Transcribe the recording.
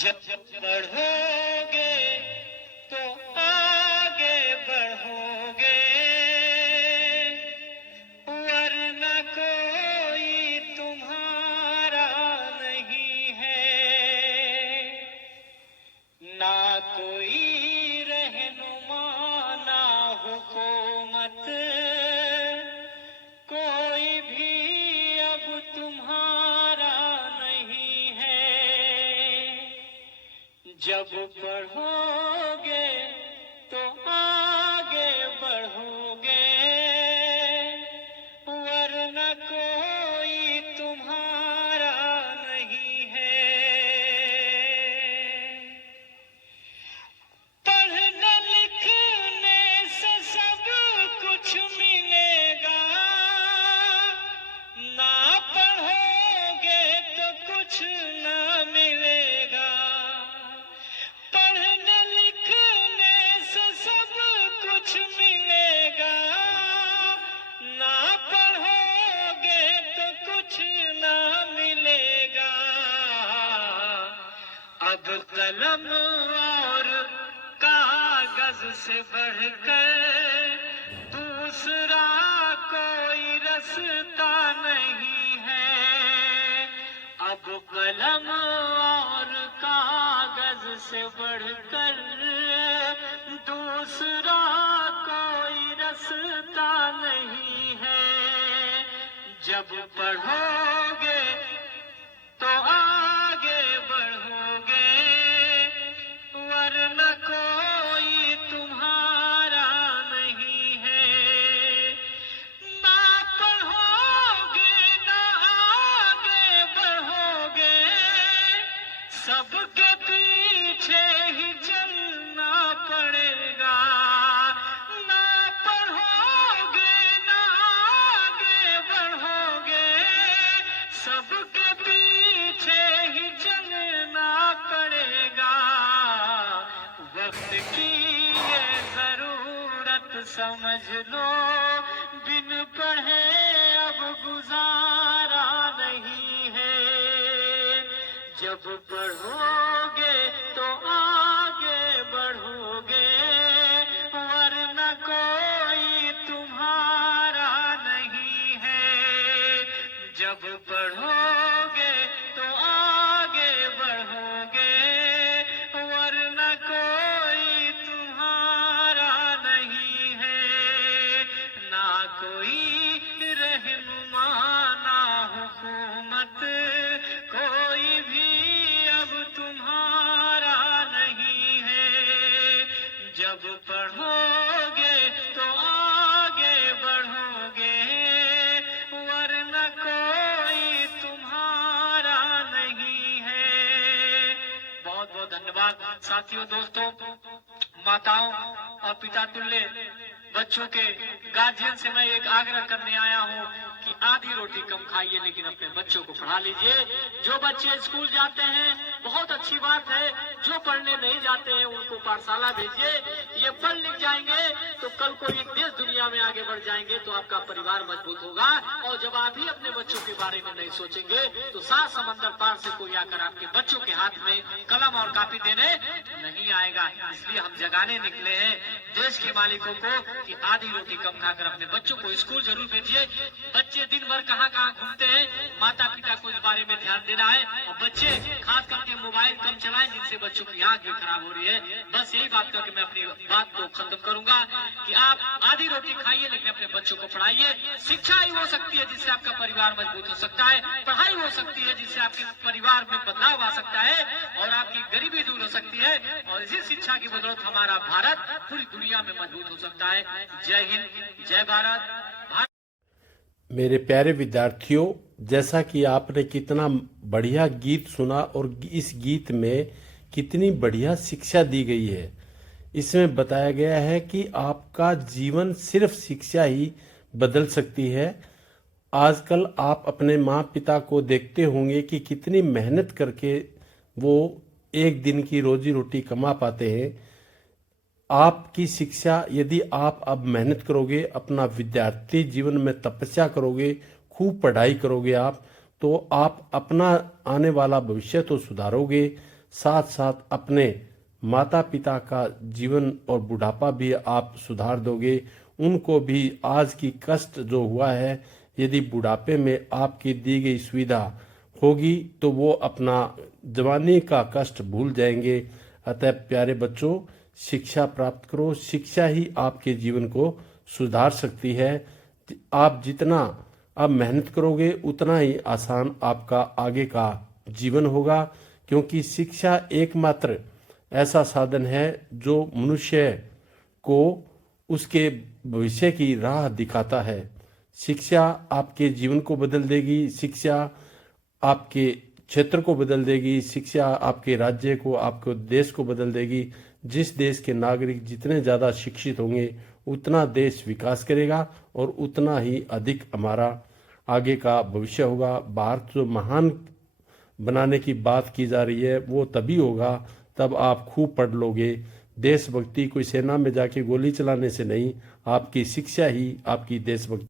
जब बढ़ोगे तो आगे बढ़ोगे, वरना कोई तुम्हारा नहीं है। ना कोई रहनुमा ना हुकूमत, कोई भी अब तुम्हारा नहीं है। जब बढ़ोगे तो आगे बढ़ोगे, वरना कोई तुम्हारा नहीं है। पढ़ने लिखने से सब कुछ मिलेगा, ना पढ़ोगे तो कुछ ना मिलेगा। पढ़ने लिखने से सब कुछ मिलेगा, ना पढ़ोगे तो कुछ ना मिलेगा। अब कलम और कागज से बढ़कर दूसरा कोई रास्ता नहीं है। अब कलम और कागज से बढ़कर दूसरा कोई रास्ता नहीं है। जब पढ़ोगे तो आगे बढ़ोगे, वरना कोई तुम्हारा नहीं है। ना पढ़ोगे ना आगे बढ़ोगे, सबके पीछे ही चलना पड़ेगा। ना पढ़ोगे ना आगे बढ़ोगे, सबके पीछे ही चलना पड़ेगा। वक्त की ये जरूरत समझ लो, बिन पढ़े अब गुजारा नहीं है। जब पढ़ोगे तो आगे बढ़ोगे, वरना कोई तुम्हारा नहीं है। जब पढ़ोगे तो आगे बढ़ोगे, वरना कोई तुम्हारा नहीं है। ना कोई रहनुमा ना हुकूमत, कोई भी अब तुम्हारा नहीं है। जब पढ़ोगे तो आगे बढ़ोगे, वरना कोई तुम्हारा नहीं है। बहुत बहुत धन्यवाद साथियों, दोस्तों, माताओं और पिता तुल्य बच्चों के गार्जियन से मैं एक आग्रह करने आया हूँ कि आधी रोटी कम खाइए, लेकिन अपने बच्चों को पढ़ा लीजिए। जो बच्चे स्कूल जाते हैं बहुत अच्छी बात है, जो पढ़ने नहीं जाते हैं उनको पाठशाला भेजिए। ये पढ़ लिख जाएंगे तो कल को एक देश दुनिया में आगे बढ़ जाएंगे, तो आपका परिवार मजबूत होगा। और जब आप ही अपने बच्चों के बारे में नहीं सोचेंगे तो सात समंदर पार से कोई आकर आपके बच्चों के हाथ में कलम और कापी देने नहीं आएगा। इसलिए हम जगाने निकले हैं देश के मालिकों को कि आधी रोटी कम खाकर अपने बच्चों को स्कूल जरूर भेजिए। बच्चे दिन भर कहाँ कहाँ घूमते हैं, माता पिता को इस बारे में ध्यान देना है। और बच्चे खास करके मोबाइल कम चलाएं, जिनसे बच्चों की आंख भी खराब हो रही है। बस यही बात करके मैं अपनी बात को खत्म करूंगा कि आप आधी रोटी खाइए, लेकिन अपने बच्चों को पढ़ाइए। शिक्षा ही हो सकती है जिससे आपका परिवार मजबूत हो सकता है। पढ़ाई हो सकती है जिससे आपके परिवार में बदलाव आ सकता है और आपकी गरीबी दूर हो सकती है। और इसी शिक्षा की बदौलत हमारा भारत पूरी दुनिया में मजबूत हो सकता है। जय हिंद, जय भारत। मेरे प्यारे विद्यार्थियों, जैसा कि आपने कितना बढ़िया गीत सुना और इस गीत में कितनी बढ़िया शिक्षा दी गई है। इसमें बताया गया है कि आपका जीवन सिर्फ शिक्षा ही बदल सकती है। आजकल आप अपने माँ पिता को देखते होंगे कि कितनी मेहनत करके वो एक दिन की रोजी रोटी कमा पाते हैं। आपकी शिक्षा, यदि आप अब मेहनत करोगे, अपना विद्यार्थी जीवन में तपस्या करोगे, खूब पढ़ाई करोगे आप, तो आप अपना आने वाला भविष्य तो सुधारोगे, साथ साथ अपने माता पिता का जीवन और बुढ़ापा भी आप सुधार दोगे। उनको भी आज की कष्ट जो हुआ है, यदि बुढ़ापे में आपकी दी गई सुविधा होगी तो वो अपना जवानी का कष्ट भूल जाएंगे। अतः प्यारे बच्चों, शिक्षा प्राप्त करो। शिक्षा ही आपके जीवन को सुधार सकती है। आप जितना अब मेहनत करोगे उतना ही आसान आपका आगे का जीवन होगा, क्योंकि शिक्षा एकमात्र ऐसा साधन है जो मनुष्य को उसके भविष्य की राह दिखाता है। शिक्षा आपके जीवन को बदल देगी, शिक्षा आपके क्षेत्र को बदल देगी, शिक्षा आपके राज्य को, आपके देश को बदल देगी। जिस देश के नागरिक जितने ज़्यादा शिक्षित होंगे उतना देश विकास करेगा और उतना ही अधिक हमारा आगे का भविष्य होगा। भारत जो महान बनाने की बात की जा रही है वो तभी होगा तब आप खूब पढ़ लोगे। देशभक्ति कोई सेना में जाके गोली चलाने से नहीं, आपकी शिक्षा ही आपकी देशभक्ति